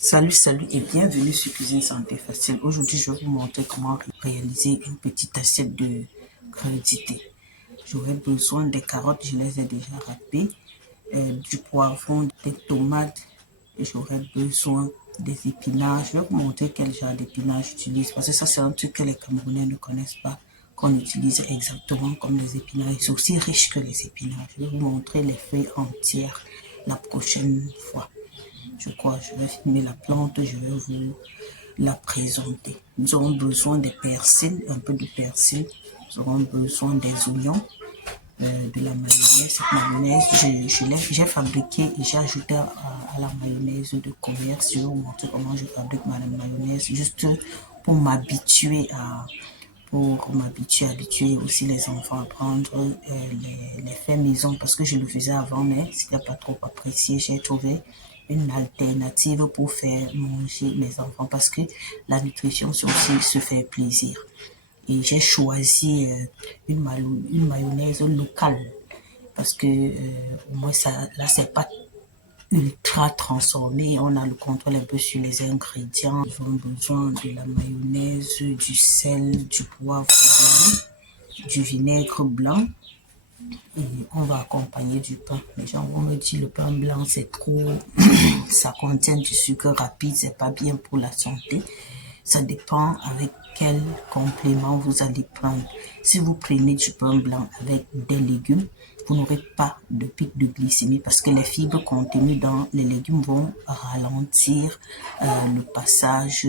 Salut et bienvenue sur Cuisine Santé Facile. Aujourd'hui, je vais vous montrer comment réaliser une petite assiette de crudité. J'aurai besoin des carottes, je les ai déjà râpées, du poivron, des tomates et j'aurai besoin des épinards. Je vais vous montrer quel genre d'épinards j'utilise parce que ça, c'est un truc que les Camerounais ne connaissent pas, qu'on utilise exactement comme les épinards. C'est aussi riche que les épinards. Je vais vous montrer les feuilles entières la prochaine fois. Je vais filmer la plante, je vais vous la présenter. Nous aurons besoin des persils, un peu de persil. Nous aurons besoin des oignons, de la mayonnaise. Cette mayonnaise, j'ai fabriqué et j'ai ajouté à la mayonnaise de commerce. Je vais vous montrer comment je fabrique ma mayonnaise, juste pour m'habituer habituer aussi les enfants à prendre les faits maison parce que je le faisais avant, mais c'était pas trop apprécié. J'ai trouvé une alternative pour faire manger mes enfants parce que la nutrition, c'est aussi se faire plaisir. Et j'ai choisi une mayonnaise locale parce que au moins ça, là, c'est pas ultra transformé. On a le contrôle un peu sur les ingrédients. Nous avons besoin de la mayonnaise, du sel, du poivre blanc, du vinaigre blanc. Et on va accompagner du pain. Les gens vont me dire le pain blanc c'est trop, ça contient du sucre rapide, c'est pas bien pour la santé. Ça dépend avec quel complément vous allez prendre. Si vous prenez du pain blanc avec des légumes, vous n'aurez pas de pic de glycémie parce que les fibres contenues dans les légumes vont ralentir le passage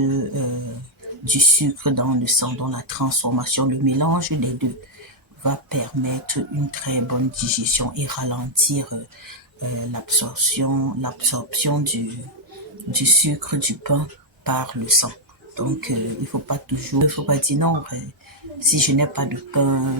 du sucre dans le sang, dans la transformation. Le mélange des deux va permettre une très bonne digestion et ralentir l'absorption du sucre du pain par le sang. Donc, il faut pas dire non, si je n'ai pas de pain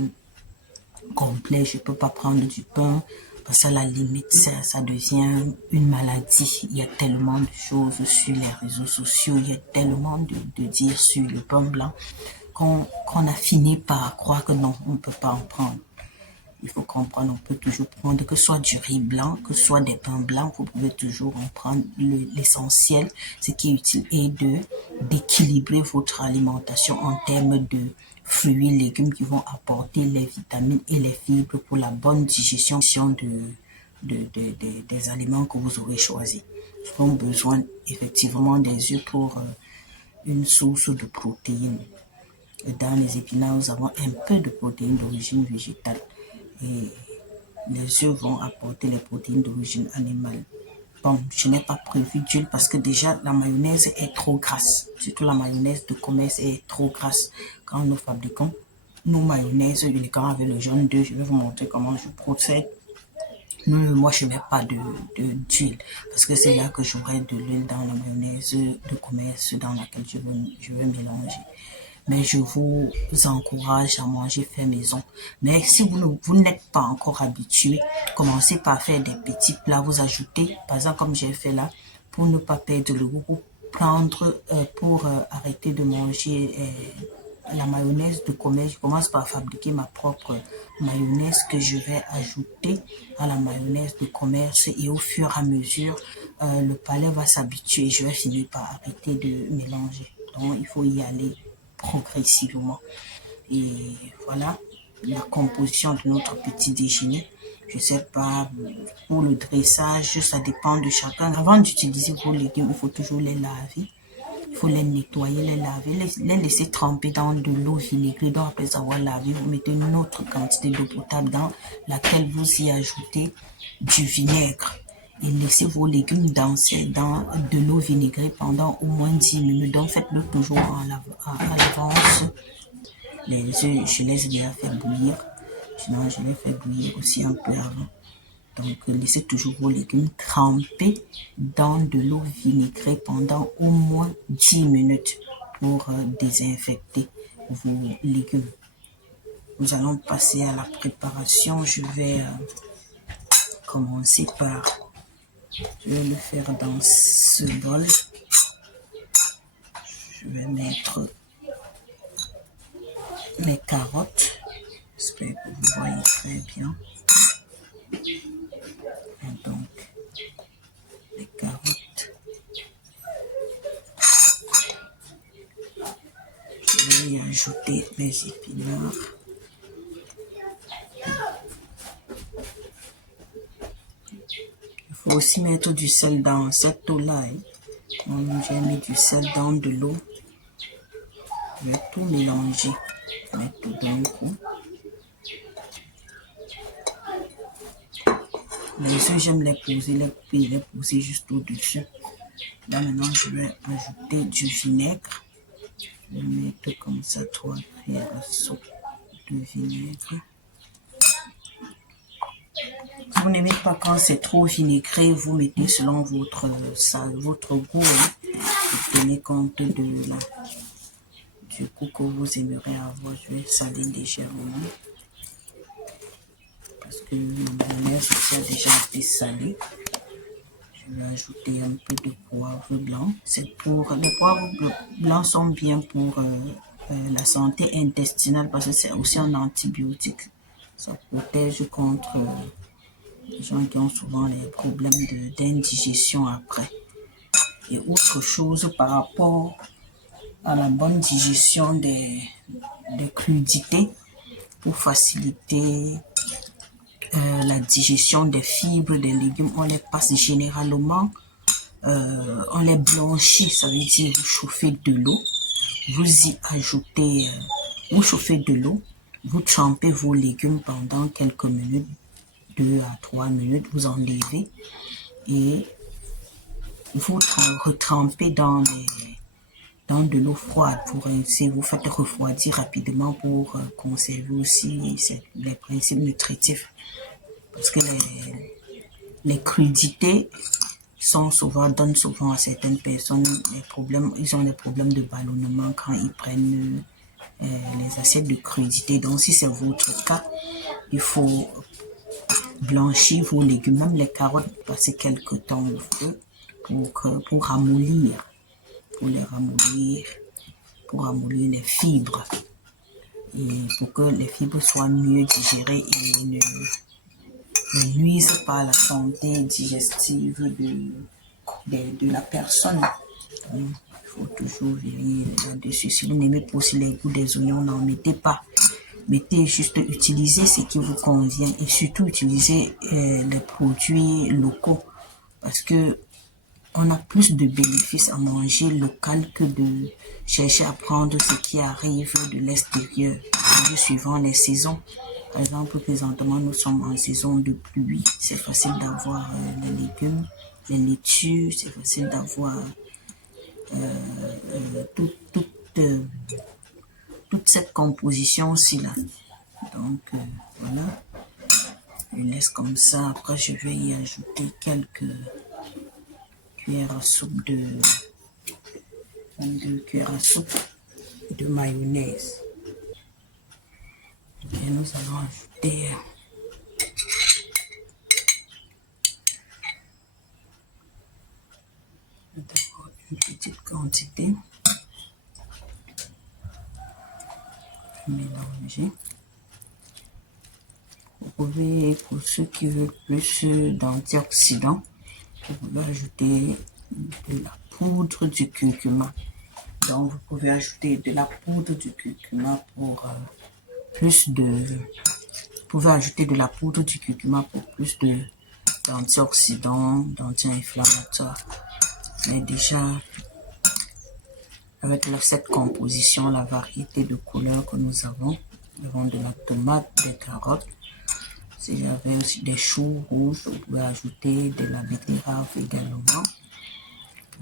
complet, je peux pas prendre du pain, parce qu'à la limite, ça devient une maladie. Il y a tellement de choses sur les réseaux sociaux, il y a tellement de dire sur le pain blanc qu'on a fini par croire que non, on ne peut pas en prendre. Il faut comprendre, on peut toujours prendre, que ce soit du riz blanc, que ce soit des pains blancs, vous pouvez toujours en prendre. L'essentiel, ce qui est utile est d'équilibrer votre alimentation en termes de fruits et légumes qui vont apporter les vitamines et les fibres pour la bonne digestion des aliments que vous aurez choisis. Nous avons besoin effectivement des œufs pour une source de protéines. Dans les épinards, nous avons un peu de protéines d'origine végétale. Et les œufs vont apporter les protéines d'origine animale. Bon, je n'ai pas prévu d'huile parce que déjà la mayonnaise est trop grasse. Surtout la mayonnaise de commerce est trop grasse. Quand nous fabriquons nos mayonnaises uniquement avec le jaune d'œuf, je vais vous montrer comment je procède. Moi, je ne mets pas d'huile parce que c'est là que j'aurai de l'huile dans la mayonnaise de commerce dans laquelle je veux mélanger. Mais je vous encourage à manger fait maison. Mais si vous n'êtes pas encore habitué, commencez par faire des petits plats. Vous ajoutez, par exemple, comme j'ai fait là, pour ne pas perdre le goût, pour arrêter de manger la mayonnaise de commerce. Je commence par fabriquer ma propre mayonnaise que je vais ajouter à la mayonnaise de commerce et au fur et à mesure, le palais va s'habituer et je vais finir par arrêter de mélanger. Donc, il faut y aller progressivement. Et voilà la composition de notre petit déjeuner. Je sais pas, pour le dressage, ça dépend de chacun. Avant d'utiliser vos légumes, il faut toujours les laver. Il faut les nettoyer, les laver, les laisser tremper dans de l'eau vinaigrée. Donc, après avoir lavé, vous mettez une autre quantité d'eau potable dans laquelle vous y ajoutez du vinaigre. Et laissez vos légumes danser dans de l'eau vinaigrée pendant au moins 10 minutes. Donc, faites-le toujours à l'avance. Les œufs, je les ai déjà fait bouillir. Sinon, je les fais bouillir aussi un peu avant. Donc, laissez toujours vos légumes tremper dans de l'eau vinaigrée pendant au moins 10 minutes pour désinfecter vos légumes. Nous allons passer à la préparation. Je vais commencer par, je vais le faire dans ce bol. Je vais mettre les carottes. J'espère que vous voyez très bien. Et donc, les carottes. y ajouter les épinards. Il faut aussi mettre du sel dans cette eau-là. J'ai mis du sel dans de l'eau. Je vais tout mélanger. Mettre tout d'un coup. Les œufs, j'aime les poser, les couper, les poser juste au-dessus. Là, maintenant, je vais ajouter du vinaigre. Je vais mettre comme ça 3 cuillères à soupe de vinaigre. Si vous n'aimez pas quand c'est trop vinaigré, vous mettez selon votre goût. Vous tenez compte du goût que vous aimerez avoir. Je vais saler légèrement. Parce que ma mayonnaise aussi a déjà été salée. Je vais ajouter un peu de poivre blanc. Les poivres blancs sont bien pour la santé intestinale parce que c'est aussi un antibiotique. Ça protège contre les gens qui ont souvent des problèmes d'indigestion après. Et autre chose par rapport à la bonne digestion des crudités, pour faciliter la digestion des fibres des légumes, on les passe généralement, on les blanchit, ça veut dire vous chauffez de l'eau, vous y ajoutez, vous chauffez de l'eau, vous trempez vos légumes pendant quelques minutes, 2 à 3 minutes, vous enlevez et vous retrempez dans de l'eau froide pour rincer. Vous faites refroidir rapidement pour conserver aussi les principes nutritifs. Parce que les crudités donnent souvent à certaines personnes ils ont des problèmes de ballonnement quand ils prennent les assiettes de crudités. Donc si c'est votre cas, il faut blanchir vos légumes, même les carottes, passer quelques temps au feu pour ramollir. Pour ramollir les fibres et pour que les fibres soient mieux digérées et ne nuisent pas à la santé digestive de la personne. Donc, il faut toujours veiller là-dessus. Si vous n'aimez pas aussi les goûts des oignons, n'en mettez pas. Utilisez ce qui vous convient et surtout utilisez les produits locaux parce que on a plus de bénéfices à manger local que de chercher à prendre ce qui arrive de l'extérieur, suivant les saisons. Par exemple, présentement, nous sommes en saison de pluie. C'est facile d'avoir les légumes, les laitues, c'est facile d'avoir toute cette composition-ci là. Donc, voilà. Je laisse comme ça. Après, je vais y ajouter quelques cuillères à soupe de 22 cuillères à soupe de mayonnaise. Et nous allons ajouter d'abord une petite quantité. Mélanger. Vous pouvez, pour ceux qui veulent plus d'antioxydants, vous pouvez ajouter de la poudre du curcuma. Donc, vous pouvez ajouter de la poudre du curcuma pour plus d'antioxydants, d'anti-inflammatoires. Mais déjà, avec cette composition, la variété de couleurs que nous avons de la tomate, des carottes. Si j'avais aussi des choux rouges, vous pouvez ajouter de la betterave également. Vous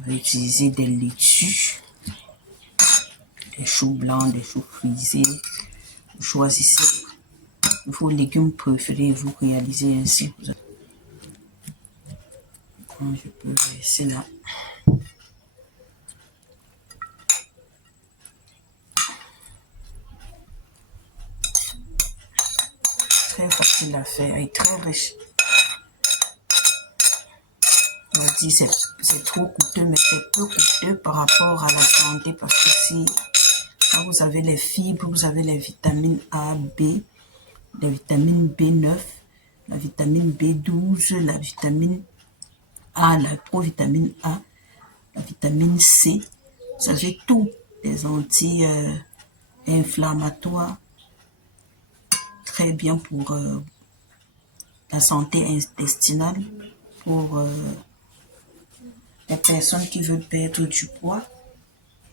pouvez utiliser des laitues, des choux blancs, des choux frisés. Vous choisissez vos légumes préférés, vous réalisez ainsi. Je peux laisser là. Très facile à faire et très riche. On dit c'est trop coûteux, mais c'est peu coûteux par rapport à la santé parce que quand vous avez les fibres, vous avez les vitamines A, B, la vitamine B9, la vitamine B12, la vitamine A, la provitamine A, la vitamine C. Vous avez tout, les inflammatoire, très bien pour la santé intestinale, pour les personnes qui veulent perdre du poids.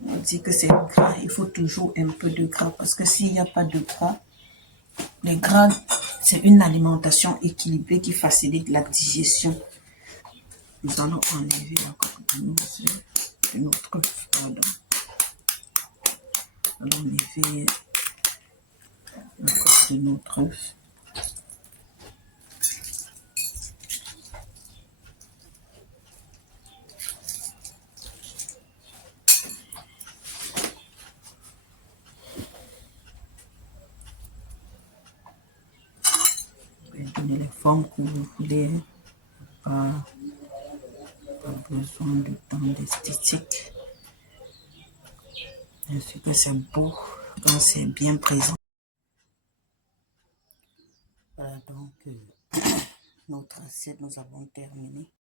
On dit que c'est gras, il faut toujours un peu de gras parce que s'il n'y a pas de gras, les gras, c'est une alimentation équilibrée qui facilite la digestion. Nous allons enlever la coque de notre pardon. Nous allons enlever la coque de notre œuf. Donner les formes que vous voulez, pas besoin de temps d'esthétique. Ainsi que c'est beau quand c'est bien présent. Voilà donc notre assiette, nous avons terminé.